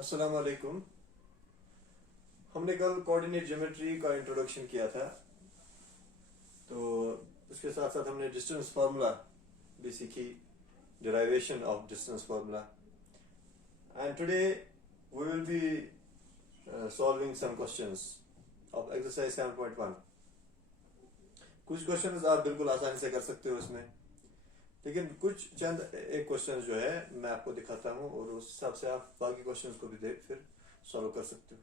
अस्सलाम वालेकुम। हमने कल कोऑर्डिनेट ज्योमेट्री का इंट्रोडक्शन किया था, तो उसके साथ साथ हमने डिस्टेंस फार्मूला भी सीखी, derivation of distance formula. And today we will be solving some questions of exercise 7.1। कुछ क्वेश्चंस आप बिल्कुल आसानी से कर सकते हो इसमें, लेकिन कुछ चंद एक क्वेश्चन जो है मैं आपको दिखाता हूँ और उस हिसाब से आप बाकी क्वेश्चंस को भी फिर सॉल्व कर सकते हो।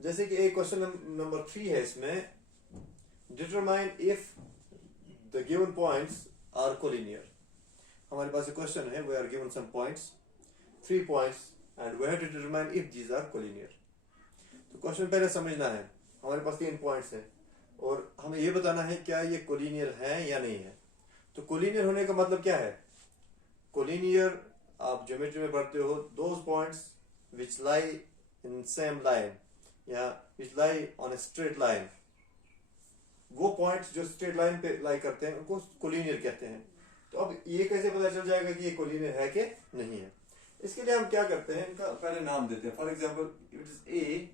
जैसे कि एक क्वेश्चन नंबर 3 है, इसमें determine if the given points are collinear. हमारे पास एक क्वेश्चन है, we are given some points, 3 points and we have to determine if these are collinear. तो क्वेश्चन पहले समझना है, हमारे पास 3 पॉइंट्स हैं और हमें यह बताना है क्या ये कोलिनियर है या नहीं है। तो कोलिनियर होने का मतलब क्या है? कोलिनियर आप ज्योमेट्री में पढ़ते हो, those points which lie in same line या which lie on a straight line. वो पॉइंट्स जो स्ट्रेट लाइन पे लाई करते हैं उनको कोलिनियर कहते हैं। तो अब ये कैसे पता चल जाएगा कि ये कोलिनियर है कि नहीं है? इसके लिए हम क्या करते हैं, इनका पहले नाम देते हैं। For example, it is A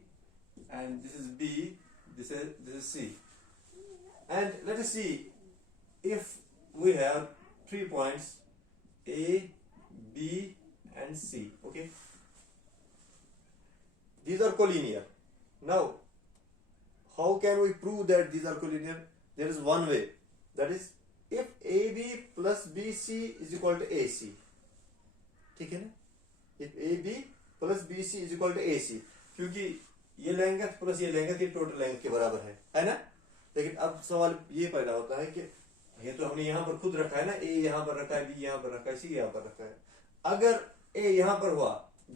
and this is B, this is C, and let us see if we have 3 points A, B and C. Okay, these are collinear. Now how can we prove that these are collinear? There is one way, that is if AB plus BC is equal to AC. ठीक है ना? if AB plus BC is equal to AC, क्योंकि ये length plus ये length ये total length के बराबर है ना? लेकिन अब सवाल ये पैदा होता है कि ये तो हमने यहाँ पर खुद रखा है ना, ए यहाँ पर रखा है, बी यहाँ पर रखा है, सी यहाँ पर रखा है। अगर ए यहाँ पर हुआ,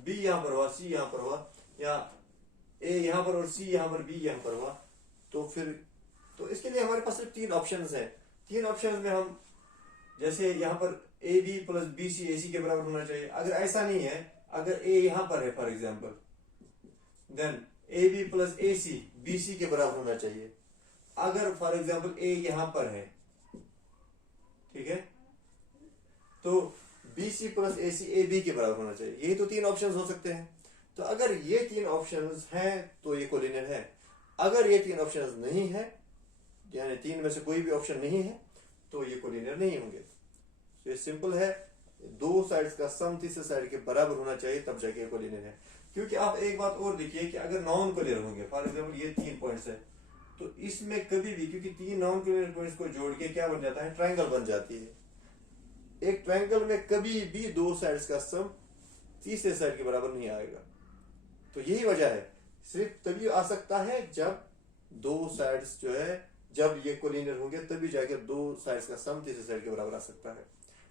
बी यहाँ पर हुआ, सी यहाँ पर हुआ, या ए यहाँ पर और सी यहाँ पर, बी यहाँ पर हुआ, तो फिर तो इसके लिए हमारे पास सिर्फ 3 ऑप्शंस हैं। 3 ऑप्शंस में हम, जैसे यहाँ पर A B plus B C A C के बराबर होना चाहिए। अगर ऐसा नहीं है, अगर ए यहाँ पर है for example, then A B plus A C B C के बराबर होना चाहिए। अगर फॉर एग्जाम्पल ए यहाँ पर है, ठीक है, तो B C plus A C A B के बराबर होना चाहिए। यही तो 3 ऑप्शंस हो सकते हैं। तो अगर ये 3 ऑप्शंस हैं तो ये कोलिनियर है। अगर ये 3 ऑप्शंस नहीं है, यानी 3 में से कोई भी ऑप्शन नहीं है, तो ये कोलिनियर नहीं होंगे। तो ये सिंपल है, 2 साइड्स का सम तीसरे साइड के बराबर होना चाहिए, तब जाके कोलिनियर है। क्योंकि आप एक बात और देखिए कि अगर नॉन कोलिनियर होंगे, फॉर एग्जाम्पल ये 3 पॉइंट्स है, तो इसमें कभी भी, क्योंकि 3 नॉन कोलिनियर पॉइंट्स को जोड़ के क्या बन जाता है, ट्रायंगल बन जाती है। एक ट्रायंगल में कभी भी 2 साइड्स का सम तीसरे साइड के बराबर नहीं आएगा। तो यही वजह है, सिर्फ तभी आ सकता है जब 2 साइड्स जो है, जब ये कोलिनियर होंगे तभी जाकर 2 साइड्स का सम तीसरे साइड के बराबर आ सकता है।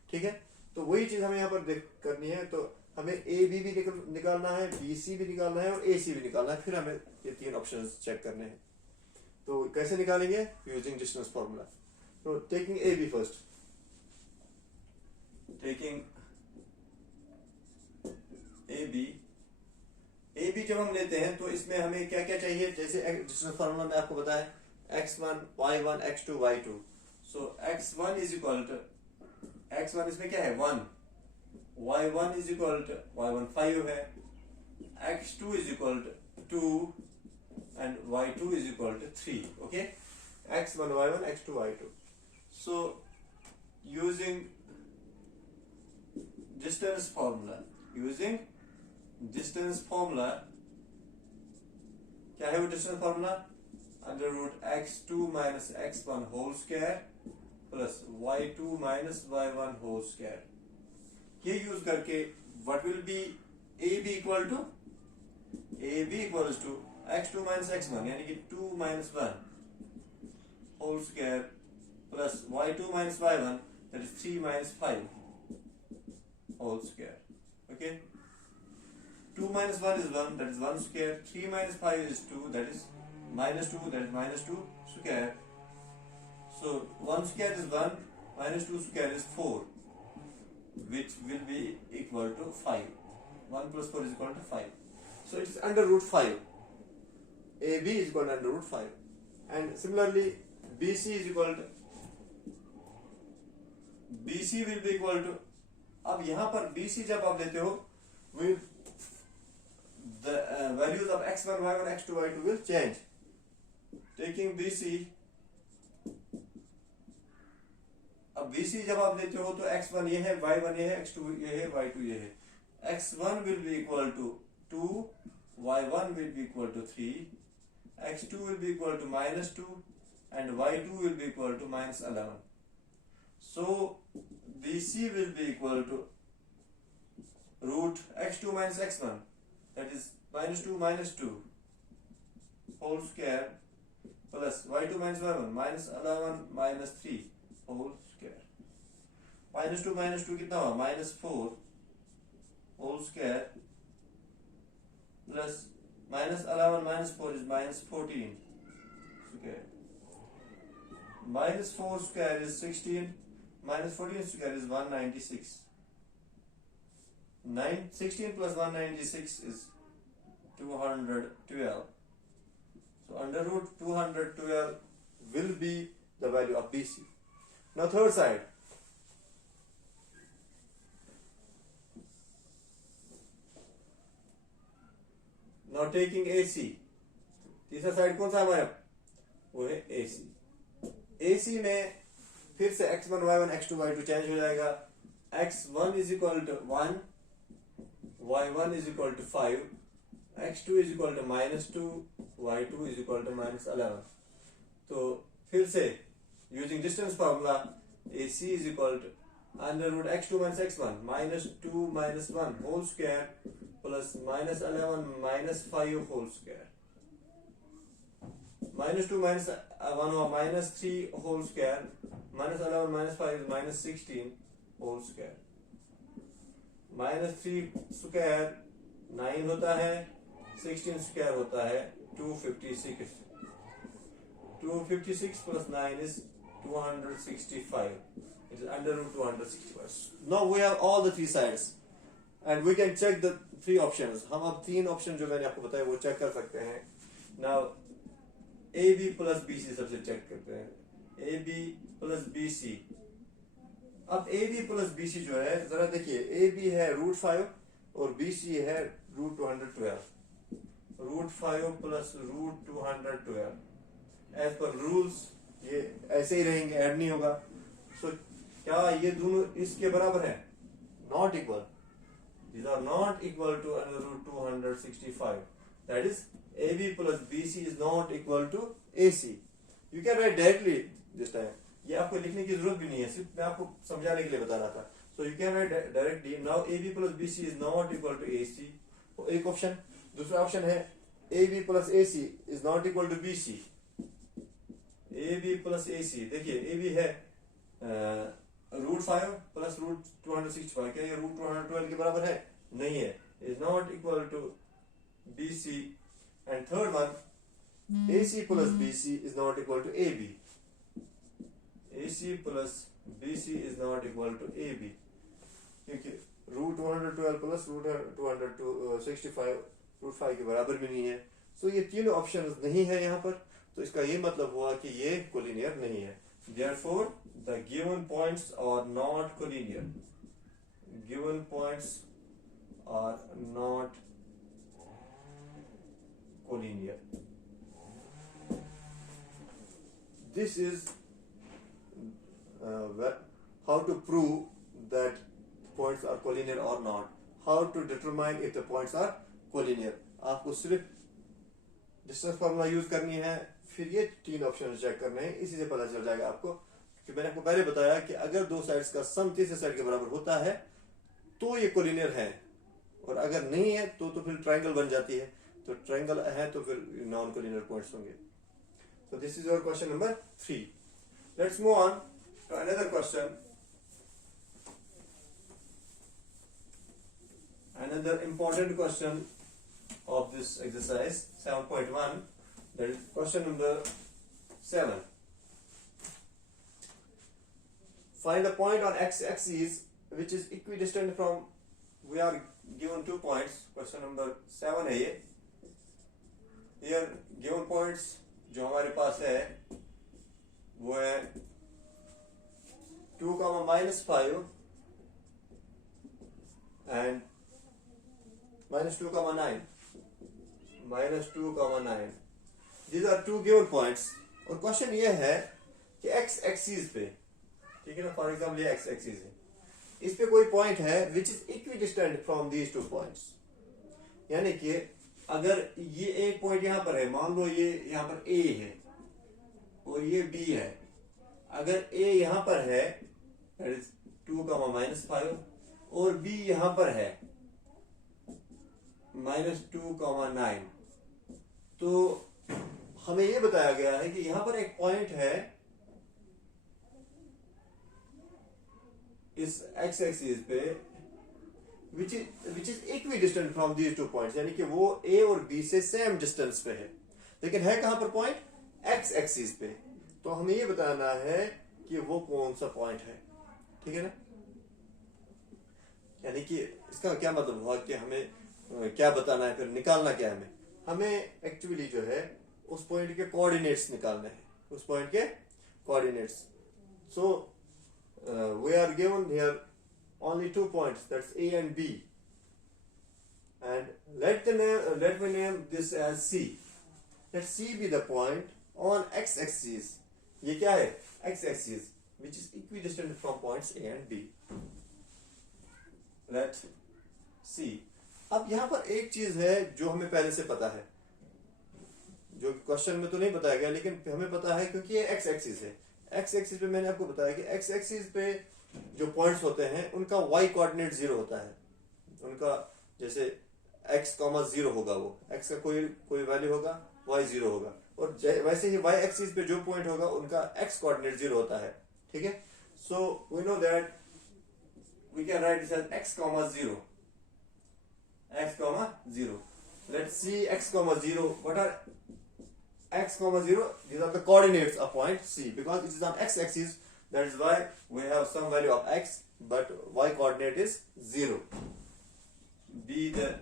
ठीक है, तो वही चीज हमें यहाँ पर करनी है। तो हमें ए बी भी निकालना है, बी सी भी निकालना है और ए सी भी निकालना है। फिर हमें ये 3 ऑप्शन चेक करने हैं। तो कैसे निकालेंगे? Using distance formula. तो taking A B first, taking A B जब हम लेते हैं तो इसमें हमें क्या क्या चाहिए? जैसे डिस्टेंस फॉर्मूला में आपको बताया x1 y1 x2 y2। So x1 is equal to, x1 इसमें क्या है 1, y1 is equal to y1 5 है, x2 is equal to 2 and y2 is equal to 3. Okay, x1 y1 x2 y2. So using distance formula, क्या है वो distance formula? Under root x2 minus x1 whole square plus y2 minus y1 whole square. ये use करके what will be a b equal to x2 minus x1, यानी कि 2 minus 1 whole square plus y2 minus y1, that is 3 minus 5 whole square. Okay, 2 minus 1 is 1, that is 1 square, 3 minus 5 is 2, that is minus 2, that is minus 2 square. So 1 square is 1, minus 2 square is 4, which will be equal to 5. 1 plus 4 is equal to 5. So it is under root 5. AB is equal to under root 5. And similarly, BC is equal to, BC will be equal to, अब यहां पर BC जब आप लेते हो, the values of x1, y1, x2, y2 will change. Taking BC, अब BC जब आप लेते हो तो x1 ये है, y1 ये है, x2 ये है, y2 ये है. x1 will be equal to 2, y1 will be equal to 3, x2 will be equal to -2, and y2 will be equal to -11. So BC will be equal to root x2 minus x1, that is -2 minus 2 whole square plus y2 minus y1 -11 minus 3 whole square. -2 minus 2 कितना हुआ? -4 whole square plus -11 minus 4 is -14 square. -4 square is 16, -14 square is 196. 16 plus 196 is 212. So under root 212 will be the value of BC. Now third side. Now taking AC. तीसरा side कौन सा हमारा? वो है AC. AC में फिर से x1, y1, x2, y2 change हो जाएगा. x1 is equal to 1, y1 is equal to 5, x2 is equal to -2, y2 is equal to -11. तो फिर से using distance formula, AC is equal to under root x2 minus x1 -2 minus 1 whole square plus -11 minus 5 whole square. -2 minus 1 or -3 whole square, -11 minus 5 is -16 whole square. -3 square 9 होता है, 16 square होता है 256. 256 plus 9 is 265. It is under root 265. Now we have all the three sides and we can check the three options. हम अब तीन option जो मैंने आपको बताया वो चेक कर सकते हैं. Now AB plus BC सबसे चेक करते हैं. AB plus BC. अब AB plus BC जो है जरा देखिए, AB है √5 और BC है √212. √5 plus √212. As per rules ये ऐसे ही रहेंगे, ऐड नहीं होगा. So क्या ये दोनों इसके बराबर है? Not equal. These are not equal to under root 265. That is AB plus BC is not equal to AC. You can write directly this time. ये आपको लिखने की जरूरत भी नहीं है, सिर्फ मैं आपको समझाने के लिए बता रहा था. So you can write directly. Now AB plus BC is not equal to AC. एक ऑप्शन. दूसरा ऑप्शन है AB plus AC is not equal to BC. AB plus AC. देखिए AB है √5 plus √265. क्या ये √212 के बराबर है? नहीं है. Is not equal to BC. And third one, AC plus BC is not equal to AB. AC plus BC is not equal to AB. क्योंकि √212 plus √265 √5 के बराबर भी नहीं है. So ये तीनों ऑप्शंस नहीं है यहाँ पर. तो इसका ये मतलब हुआ कि ये कोलिनियर नहीं है. Therefore, the given points are not collinear. Given points are not collinear. This is how to prove that points are collinear or not. How to determine if the points are collinear. आपको सिर्फ distance formula use करनी है, फिर ये तीन option check करने हैं. इसी से पता चल जाएगा आपको कि मैंने आपको पहले बताया कि अगर दो साइड्स का सम तीसरे साइड के बराबर होता है तो ये कोलिनियर है, और अगर नहीं है तो फिर ट्रायंगल बन जाती है. तो ट्रायंगल है तो फिर नॉन कोलिनियर पॉइंट्स होंगे. So this is your question number 3. Let's move on to another question. Another important question of this exercise 7.1, that is question number 7. Find a point on x-axis which is equidistant from, we are given 2 points. Question number 7 है ये. Here given points जो हमारे पास है वो है 2, -5 and -2, -9. -2, 9. These are two given points. और question ये है कि x एक्सिस पे, ठीक है ना, फॉर एग्जाम्पल ये x एक्सिस है, इस पे कोई पॉइंट है which is equidistant from these two points. यानी कि अगर ये एक पॉइंट यहां पर है, मान लो ये यहां पर a है और ये b है. अगर a यहां पर है दैट इज 2, -5 और b यहां पर है -2, 9, तो हमें यह बताया गया है कि यहां पर एक पॉइंट है इस x एक्सिस पे which is equidistant from these two points, यानी कि वो a और b से सेम डिस्टेंस पे है, लेकिन है कहां पर पॉइंट x एक्सिस पे. तो हमें ये बताना है कि वो कौन सा पॉइंट है. ठीक है ना. यानी कि इसका क्या मतलब हुआ कि हमें क्या बताना है, फिर निकालना क्या है. हमें एक्चुअली जो है उस पॉइंट के कोऑर्डिनेट्स निकालने हैं, उस पॉइंट के coordinates. So we are given here only 2 points, that's A and B, and let me name this as C. Let C be the point on x axis. ये क्या है, x axis, which is equidistant from points A and B. Let C. अब यहां पर एक चीज है जो हमें पहले से पता है, जो क्वेश्चन में तो नहीं बताया गया, लेकिन हमें पता है क्योंकि ये x एक्सिस है. x एक्सिस पे मैंने आपको बताया कि x एक्सिस पे जो पॉइंट्स होते हैं उनका y कोऑर्डिनेट 0 होता है. उनका जैसे x, 0 होगा, वो x का कोई वैल्यू होगा, y 0 होगा, और वैसे ही y एक्सिस पे जो पॉइंट होगा उनका x कोऑर्डिनेट 0 होता है. ठीक है. So we know that we can write this as x, 0, x, 0. Let's see x, 0. What are x, 0? These are the coordinates of point C. Because it is on x axis, that is why we have some value of x, but y coordinate is 0. Be the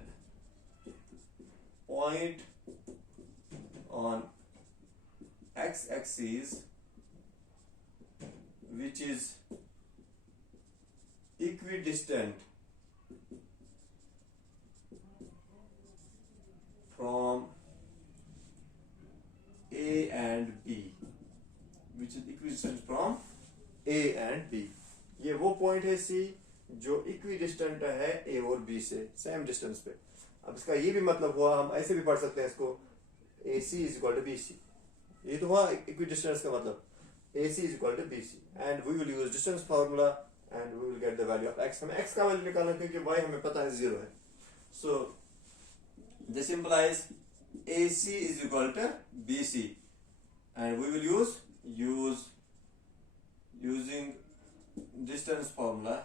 point on x axis which is equidistant from A and B, which is equidistant from A and B. ये वो point है C जो equidistant है A और B से, same distance पे. अब इसका ये भी मतलब हुआ, हम ऐसे भी पढ़ सकते हैं इसको, AC is equal to BC. ये तो हुआ इक्विडिस्टेंस का मतलब, AC is equal to BC, and we will use distance formula and we will get the value of x. हमें x का वैल्यू निकालना है क्योंकि y हमें पता है 0 है. So this implies AC is equal to BC, and we will using distance formula.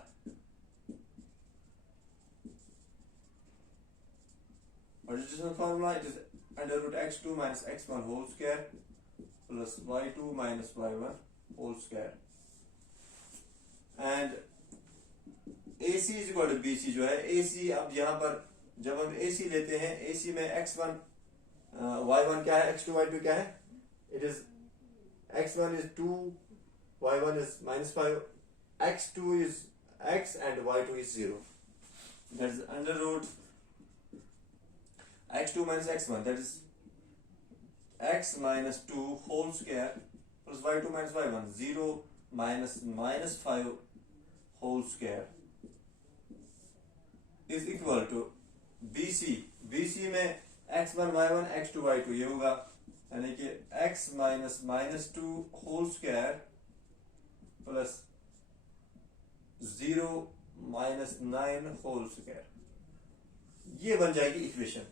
What is distance formula? It is under root x2 minus x1 whole square plus y2 minus y1 whole square, and AC is equal to BC. जो है AC, अब यहाँ पर जब हम AC लेते हैं, AC में x1 y1 क्या है, x2 y2 क्या है, it is x1 is 2, y1 is -5, x2 is x and y2 is 0. That is under root x2 minus x1, that is x minus 2 whole square plus y2 minus y1, 0 minus -5 whole square is equal to BC. BC में x1 y1 x2 y2 ये होगा, यानी कि x minus -2 whole square plus 0 minus 9 whole square. ये बन जाएगी equation,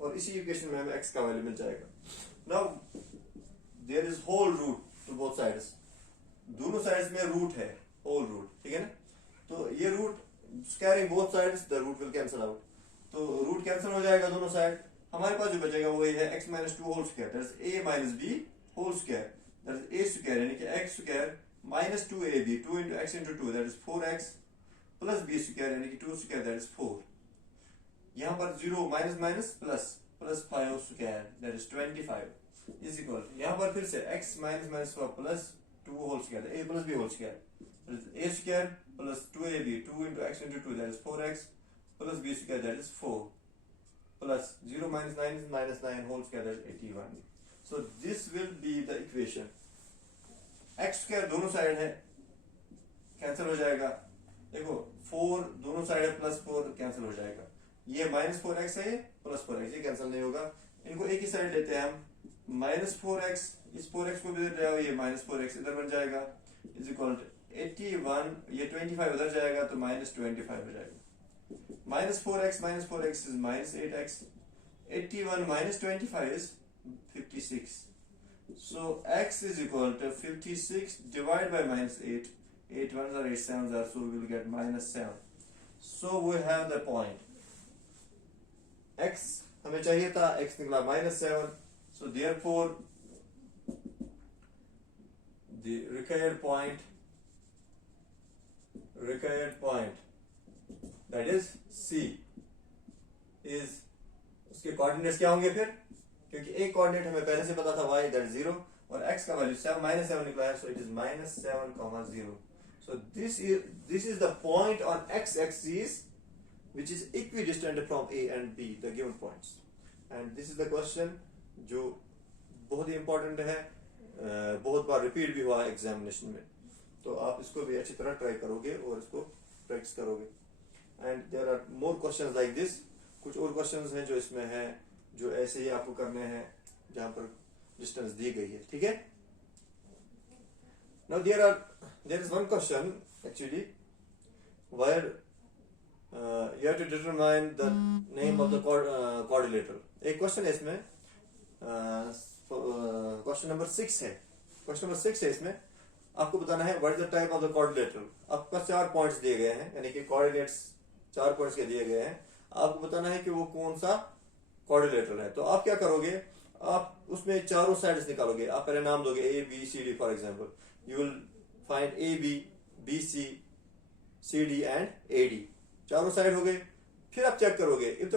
और इसी इक्वेशन में हमें x का वैल्यू मिल जाएगा. Now there is whole root to both sides, दोनों साइड्स में रूट है, होल रूट. ठीक है ना. तो ये root squaring both sides, the root will cancel out. तो रूट कैंसिल हो जाएगा दोनों साइड. हमारे पास जो बचेगा वो है x minus 2 whole square, that is a minus b whole square, that is a square, यानी कि x square minus 2ab, 2 into x into 2, that is 4x plus b square, यानी कि 2 square, that is 4. यहाँ पर 0 minus minus plus 5 square, that is 25 is equal. यहाँ पर फिर से x minus minus 4 plus 2 whole square, a plus b whole square, that is a square plus 2ab, 2 into x into 2, that is 4x plus b square, that is 4. plus 0 minus 9 is minus 9 whole square is 81. So this will be the equation. x square दोनों side है cancel हो जाएगा, देखो 4 दोनों side है plus 4 cancel हो जाएगा, ये माइनस 4x है प्लस 4x, ये कैंसिल नहीं होगा, इनको एक ही साइड लेते हैं हम, माइनस 4x, इस 4x को भी इधर ले आओ, ये माइनस 4x इधर बन जाएगा, इज इक्वल टू 81, ये 25 उधर जाएगा तो माइनस 25 हो जाएगा, minus 4x is minus 8x, 81 minus 25 is 56, so x is equal to 56 divided by minus 8, 8 ones are 8 sevens are, so we will get minus 7. So we have the point x हमें चाहिए था, x निकला minus 7, so therefore the required point that is C is, उसके coordinates क्या होंगे फिर, क्योंकि एक कोऑर्डिनेट हमें पहले से पता था y that is 0 और x का वैल्यू 7 minus 7 निकला है, so it is minus 7, 0. So this is the point on x axis which is equidistant from A and B, the given points, and this is the question जो बहुत ही important है, बहुत बार repeat भी हुआ examination में, तो आप इसको भी अच्छी तरह ट्राई करोगे और इसको प्रैक्टिस करोगे. And there are more questions like this, कुछ और क्वेश्चंस हैं जो इसमें हैं जो ऐसे ही आपको करने हैं जहां पर डिस्टेंस दी गई है, ठीक है. Now there is one question actually where you have to determine the name of the quadrilateral. एक क्वेश्चन है इसमें, क्वेश्चन नंबर 6 है, क्वेश्चन नंबर 6 है, इसमें आपको बताना है what is the type of the quadrilateral. आपका 4 पॉइंट्स दिए गए हैं, यानी कि कोऑर्डिनेट्स 4 पॉइंट्स के दिए गए हैं, आपको बताना है कि वो कौन सा quadrilateral है. तो आप क्या करोगे, आप उसमें चारों साइड्स निकालोगे, आप पहले नाम दोगे A B C D for example, you will find A B B C C D and A D, चारों साइड हो गए, फिर आप चेक करोगे इफ